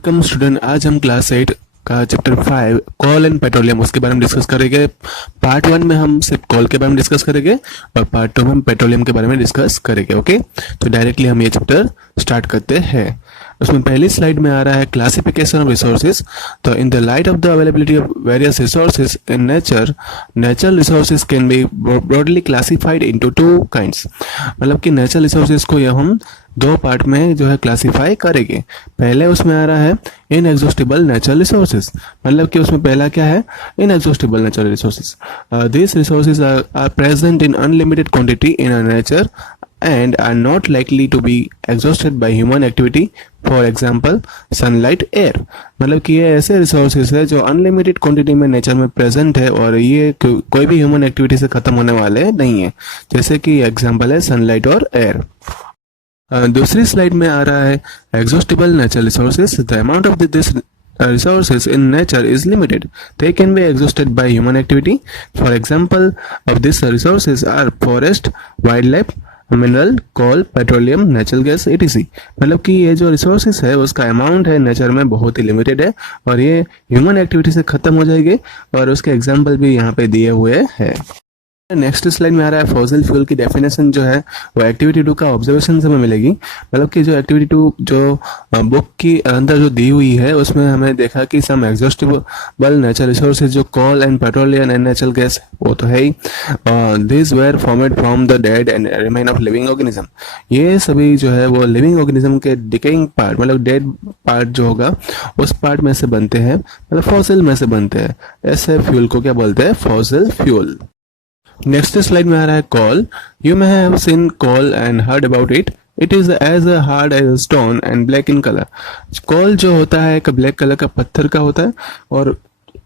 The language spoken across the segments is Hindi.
वेलकम स्टूडेंट, आज हम क्लास 8 का चैप्टर 5 कॉल एंड पेट्रोलियम उसके बारे में डिस्कस करेंगे। पार्ट 1 में हम सिर्फ कॉल के बारे में डिस्कस करेंगे और पार्ट 2 में हम पेट्रोलियम के बारे में डिस्कस करेंगे। ओके, तो डायरेक्टली हम ये चैप्टर स्टार्ट करते हैं। उसमें पहली स्लाइड में आ रहा है क्लासिफिकेशन ऑफ रिसोर्सेज। तो in the light of the availability of various resources in nature, natural resources can be broadly classified into two kinds. मतलब कि नेचुरल रिसोर्सेज को यह हम दो पार्ट में जो है क्लासिफाई करेंगे। पहले उसमें आ रहा है इनएग्जॉस्टिबल नेचुरल रिसोर्सेज, मतलब कि उसमें पहला क्या है, inexhaustible natural resources. This resources are present in unlimited quantity in a nature and are not likely to be exhausted by human activity, for example sunlight, air। मतलब कि ये ऐसे रिसोर्सेज है जो अनलिमिटेड क्वांटिटी में नेचर में प्रेजेंट है और ये कोई भी ह्यूमन एक्टिविटी से खत्म होने वाले नहीं है, जैसे कि एग्जांपल है सनलाइट और एयर। दूसरी स्लाइड में आ रहा है exhaustible natural resources. The amount of this resources in nature is limited. They can be exhausted by human activity. For example of these resources are forest, wildlife, mineral, coal, petroleum, natural gas, etc। मतलब कि ये जो रिसोर्सेज है उसका अमाउंट है नेचर में बहुत ही लिमिटेड है और ये ह्यूमन एक्टिविटी से खत्म हो जाएगी और उसके एग्जाम्पल भी यहाँ पे दिए हुए हैं। नेक्स्ट स्लाइड में आ रहा है फॉसिल फ्यूल की डेफिनेशन जो है वो एक्टिविटी 2 का ऑब्जर्वेशन से हमें मिलेगी। मतलब कि जो एक्टिविटी 2 जो बुक की अंदर जो दी हुई है उसमें हमें देखा कि सम एग्जॉस्टिबल नेचुरल रिसोर्सेज जो coal and petroleum and natural gas वो तो है ही, this were formed from the dead and remain of living organism. ये सभी जो है वो लिविंग ऑर्गेनिज्म के डिकेइंग पार्ट, मतलब डेड पार्ट जो होगा उस पार्ट में से बनते हैं, मतलब फॉसिल में से बनते हैं। ऐसे फ्यूल को क्या बोलते हैं, फॉसिल फ्यूल। नेक्स्ट स्लाइड में आ रहा है coal. You may have seen coal and heard about it. It is as hard as stone and black in colour. Coal जो होता है एक ब्लैक कलर का पत्थर का होता है और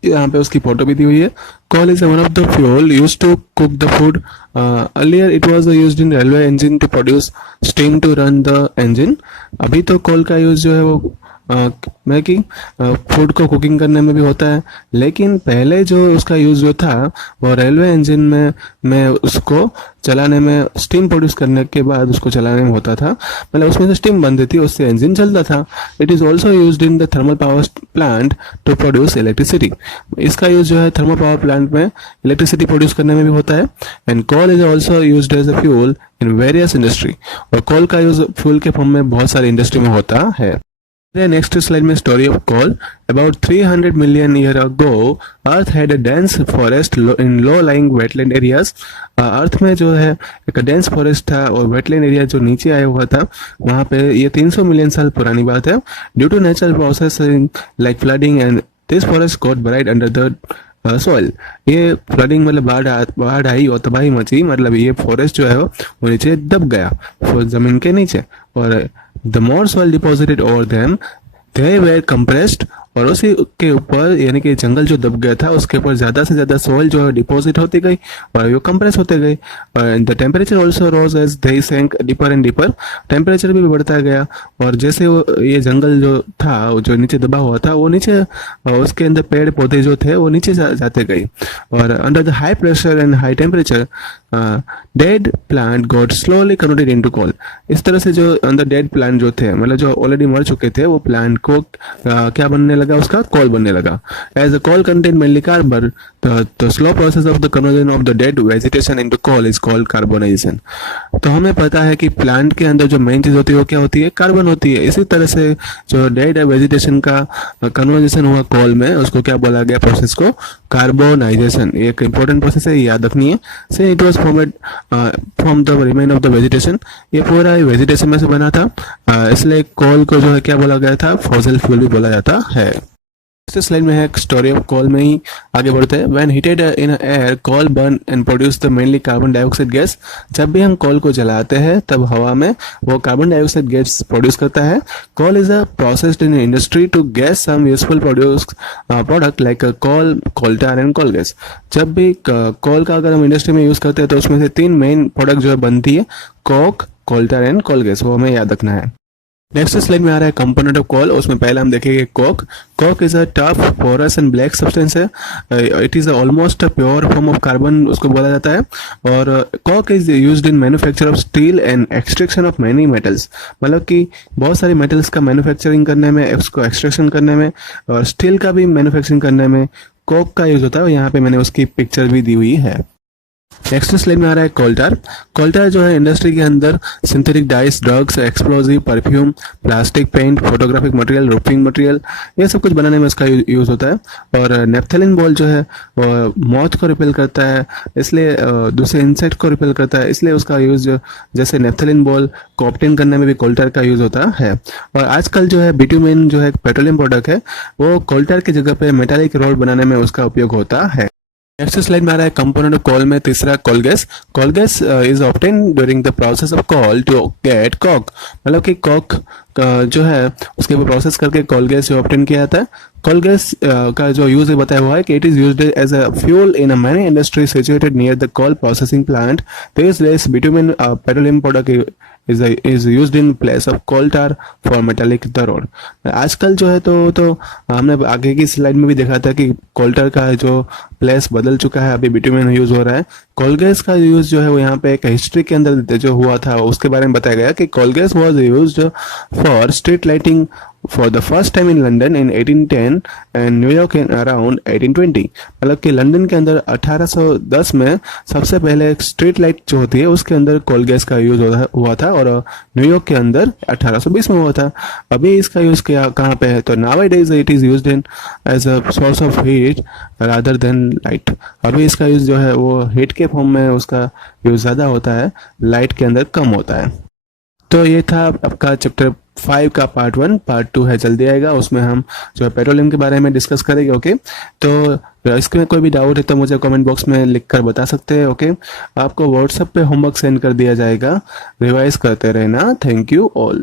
यहाँ पे उसकी फोटो भी दी हुई है। Coal is one of the fuel used to cook the food. Earlier it was used in railway engine to produce steam to run the engine. अभी तो कॉल का यूज जो है वो मैं कि फूड को कुकिंग करने में भी होता है, लेकिन पहले जो उसका यूज जो था वो रेलवे इंजन में उसको चलाने में, स्टीम प्रोड्यूस करने के बाद उसको चलाने में होता था। मतलब उसमें से स्टीम बनती थी, उससे इंजन चलता था। It is also used in the thermal power plant to produce electricity. इसका यूज जो है थर्मल पावर प्लांट में इलेक्ट्रिसिटी प्रोड्यूस करने में भी होता है। And coal is also used as a fuel in various industry. और कॉल का यूज फ्यूल के फॉर्म में बहुत सारी इंडस्ट्री में होता है। नेक्स्ट स्लाइड में story of coal. About 300 million years ago, Earth had a dense forest in low-lying wetland areas। अर्थ में जो है एक डेंस फॉरेस्ट था और वेटलैंड एरिया जो नीचे आया हुआ था वहाँ पे, ये 300 मिलियन साल पुरानी बात है। Due to natural process like flooding and this forest got buried under the soil. ये फ्लडिंग मतलब बाढ़ आई और तबाही मची, मतलब ये फॉरेस्ट जो है वो नीचे दब गया जमीन के नीचे। और the more soil deposited over them, they were compressed। और उसी के ऊपर यानी कि जंगल जो दब गया था उसके ऊपर ज़्यादा से ज़्यादा सॉइल जो है डिपॉजिट होती गई और वो कंप्रेस होते गए। और the temperature also rose as they sank deeper and deeper. Temperature भी बढ़ता गया और जैसे वो ये जंगल जो था जो नीचे दबा हुआ था वो नीचे, उसके अंदर पेड़ पौधे जो थे वो नीचे जाते गए। और under the high pressure and high temperature dead plant got slowly converted into call. इस तरह से जो अंदर डेड प्लांट जो थे, मतलब जो ऑलरेडी मर चुके थे, वो प्लांट को क्या बनने लगा, उसका कॉल बनने लगा। As a coal contain mainly carbon, the slow process of the conversion of the dead vegetation into coal is called carbonisation. तो हमें पता है कि प्लांट के अंदर जो मेन चीज होती है वो क्या होती है, कार्बन होती है। इसी तरह से जो डेड वेजिटेशन का कन्वर्जेशन हुआ कॉल में, उसको क्या बोला गया, प्रोसेस को कार्बोनाइजेशन। ये एक इंपॉर्टेंट प्रोसेस है, याद रखनी है। से it was formed from the remain of the vegetation. ये पूरा वेजिटेशन में से बना था, इसलिए कॉल को जो है क्या बोला गया था, फॉसिल फ्यूल भी बोला जाता है। इस स्लाइड में है स्टोरी ऑफ कॉल में ही आगे बढ़ते हैं। When heated in air call burn and produce the mainly carbon dioxide gas. जब भी हम कॉल को जलाते हैं तब हवा में वो कार्बन डाइऑक्साइड गैस प्रोड्यूस करता है। Coal is a processed in industry to gas some useful product like coal, coal tar and coal gas. जब भी कॉल का अगर हम इंडस्ट्री में यूज करते हैं तो उसमें से 3 मेन प्रोडक्ट जो है बनती है, coke, coal tar and coal gas. वो हमें याद रखना है। नेक्स्ट स्लाइड में आ रहा है कंपोनेंट ऑफ कॉल। उसमें पहले हम देखेंगे coke. Coke is a tough porous and black substance है। It is almost a pure form of carbon उसको बोला जाता है। और coke is used in manufacture of steel and extraction of many metals. मतलब कि बहुत सारी मेटल्स का मैन्युफैक्चरिंग करने में, उसको एक्सट्रैक्शन करने में, और स्टील का भी मैन्युफैक्चरिंग करने में कोक का यूज होता है। और यहाँ पे मैंने उसकी पिक्चर भी दी हुई है। नेक्स्ट स्लाइड में आ रहा है कोल्टार। कोल्टार जो है इंडस्ट्री के अंदर synthetic dyes, drugs, explosive, perfume, plastic paint, photographic material, roofing material, ये सब कुछ बनाने में इसका यूज होता है। और नेफ्थेलिन बॉल जो है वो मौत को रिपेल करता है, इसलिए दूसरे इंसेक्ट को रिपेल करता है, इसलिए उसका यूज जैसे नेफ्थेलिन बॉल को ऑब्टेन करने में भी कोल्टार का यूज होता है। और आजकल जो है बिटुमेन जो है पेट्रोलियम प्रोडक्ट है, वो कोल्टार की जगह पे मेटालिक रोड बनाने में उसका उपयोग होता है। नेक्स्ट स्लाइड में आ रहा है कंपोनेंट ऑफ कॉल में तीसरा coal gas. Coal gas is obtain during the process of coal to get coke. मतलब कि कॉक जो है उसके ऊपर प्रोसेस करके कॉल गैस जो ऑब्टेन किया जाता है। कॉल गैस का जो यूज बताया हुआ है कि it is used as a fuel in a many industry situated near the coal processing plant. This less bitumen petroleum product is used in place of coal tar for metallic the road। आजकल जो है तो हमने आगे की स्लाइड में भी देखा था कि कोल टार का जो प्लेस बदल चुका है, अभी बिटुमेन यूज हो रहा है। कोल गैस का यूज जो है वो यहाँ पे एक हिस्ट्री के अंदर जो हुआ था उसके बारे में बताया गया कि coal gas was used for street lighting for the first time in London in 1810 and New York in around 1820। मतलब कि लंदन के अंदर 1810 में सबसे पहले स्ट्रीट लाइट जो होती है उसके अंदर कोल गैस का यूज हुआ था, और न्यूयॉर्क के अंदर 1820 में हुआ था। अभी इसका यूज किया कहाँ पे है, तो nowadays it is used in as a source of heat rather than light। अभी इसका यूज जो है वो हीट के फॉर्म में उसका यूज ज़्यादा होता है, लाइट के अंदर कम होता है। तो ये था आपका चैप्टर 5 का पार्ट 1। पार्ट 2 है जल्दी आएगा, उसमें हम जो है पेट्रोलियम के बारे में डिस्कस करेंगे। ओके, तो इसमें कोई भी डाउट है तो मुझे कमेंट बॉक्स में लिख कर बता सकते हैं। ओके, आपको व्हाट्सएप पे होमवर्क सेंड कर दिया जाएगा, रिवाइज करते रहना। Thank you all.